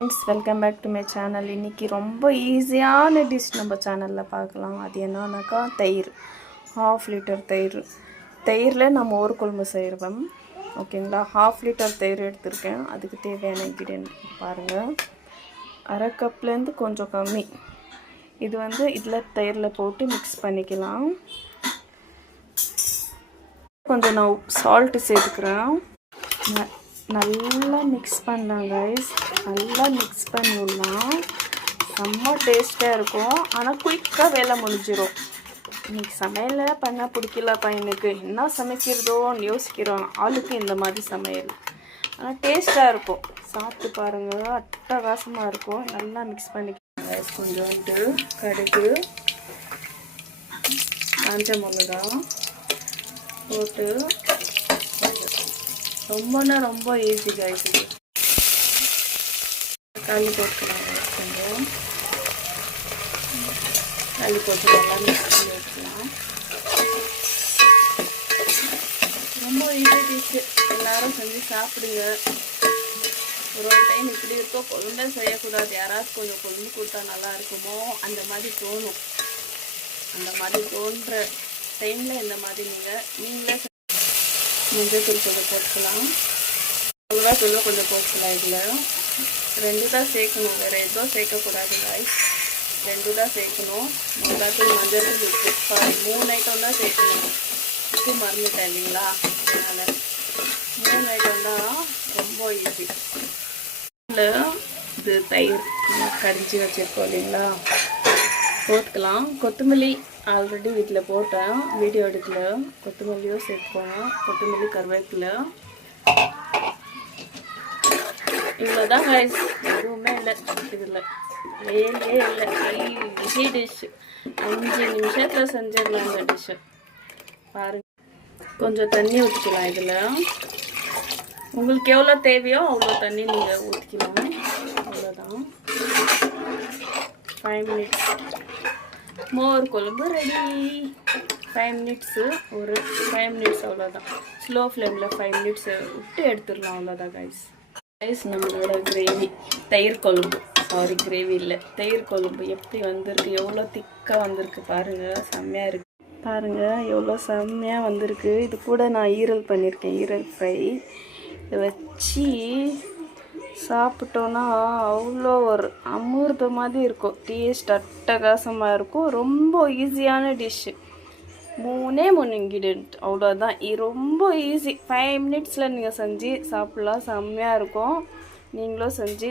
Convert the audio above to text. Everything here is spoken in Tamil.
friends welcome back to my channel इनकी रोम ईजियान डिश नम्बर चैनल पाकलाम अना तैर हाफ लीटर तैर तैर नम और कुलम सेय्रोम ओके हाफ लीटर तैर अदुक्कु தேவையான इंग्रीडियंट பாருங்க अரை कप्लेंदु கொஞ்சம் கம்மி இது வந்து இதல தயிர்ல போட்டு मिक्स பண்ணிக்கலாம் கொஞ்சம் நான் salt சேர்த்துக்கறேன் நல்லா मिक्स பண்ணலாம் गाइस நல்லா मिक्स பண்ணிடலாம் செம்ம டேஸ்டா இருக்கும் ஆனா குயிக்கா வேலை முடிஞ்சிரும் இன்னைக்கு சமையல்ல பண்ண பிடிக்கல பையனுக்கு என்ன சமைக்கிறதோன்னு யோசிக்கிறோம் ஆளுக்கு இந்த மாதிரி சமையல் ஆனா டேஸ்டா இருக்கும் சாப்பிட்டு பாருங்க அட்டகாசமா இருக்கும் நல்லா मिक्स பண்ணிக்கலாம் गाइस கொஞ்சோண்டு கடுகு காஞ்ச மிளகாய் போட்டு ரொம்ப ஈஸி गाइस இது தக்காளி போட்டுக்கலாம் கொஞ்சம் தக்காளி போட்டு நல்லா மிக்ஸ் பண்ணி வைக்கலாம் ரொம்ப ஈஸி டிஷ் எல்லாரும் செஞ்சு சாப்பிடுங்க ஒரு டைம் இப்படி இருக்கோ கொழும்பே செய்யக்கூடாது யாராவது கொஞ்சம் கொழும்பு கொடுத்தா நல்லா இருக்குமோ அந்த மாதிரி தோணும் அந்த மாதிரி தோன்ற டைமில் இந்த மாதிரி நீங்களே மஞ்சள் தூள் கொஞ்சம் போட்டுக்கலாம் மிளகாத்தூள் கொஞ்சம் போட்டுக்கலாம் இதில் ரெண்டு தான் சேர்க்கணும் வேறு எதுவும் சேர்க்கக்கூடாது गाइस ரெண்டு தான் சேர்க்கணும் மிளகாத்தூள் மஞ்சள் தூள் உப்பு 3 ஐட்டம் தான் சேர்க்கணும் உப்பு மறந்துட்டேன் இல்லைங்களா அதனால் 3 ஐட்டம் தான் ரொம்ப ஈஸி இது தயிர் கடிஞ்சி வச்சுருக்கோம் இல்லைங்களா போட்டுக்கலாம் கொத்தமல்லி ஆல்ரெடி வீட்டில் போட்டேன் வீடியோ எடுக்கல கொத்தமல்லியும் சேர்த்துக்கோங்க கொத்தமல்லி கருவேப்பிலை இவ்வளோதான் गाइस எதுவுமே இல்லை இதில் வேலையே இல்லை ஈஸி டிஷ் 5 நிமிஷத்தில் செஞ்சிடலாம் இந்த டிஷ்ஷை பாருங்கள் கொஞ்சம் தண்ணி ஊற்றிக்கலாம் இதில் உங்களுக்கு எவ்வளோ தேவையோ அவ்வளோ தண்ணி நீங்கள் ஊற்றிக்கலாம் அவ்வளோதான் 5 மினிட்ஸ் மோர் குழம்பு ரெடி 5 மினிட்ஸு ஒரு 5 மினிட்ஸ் அவ்வளோதான் ஸ்லோ ஃப்ளேமில் 5 மினிட்ஸ் விட்டு எடுத்துடலாம் அவ்வளோதான் गाइस நம்மளோட கிரேவி தயிர் குழம்பு சாரி கிரேவி இல்லை தயிர் குழம்பு எப்படி வந்திருக்கு எவ்வளோ திக்காக வந்திருக்கு பாருங்கள் செம்மையாக இருக்குது பாருங்கள் எவ்வளோ செம்மையாக வந்திருக்கு இது கூட நான் ஈரல் பண்ணியிருக்கேன் ஈரல் ஃப்ரை இதை வச்சு சாப்பிட்டோன்னா அவ்வளோ ஒரு அமிர்த மாதிரி இருக்கும் டேஸ்ட் அட்டகாசமாக இருக்கும் ரொம்ப ஈஸியான டிஷ்ஷு 3 இன்க்ரீடியன்ட் அவ்வளோதான் ரொம்ப ஈஸி 5 மினிட்ஸில் நீங்கள் செஞ்சு சாப்பிட்லாம் செம்மையாக இருக்கும் நீங்களும் செஞ்சு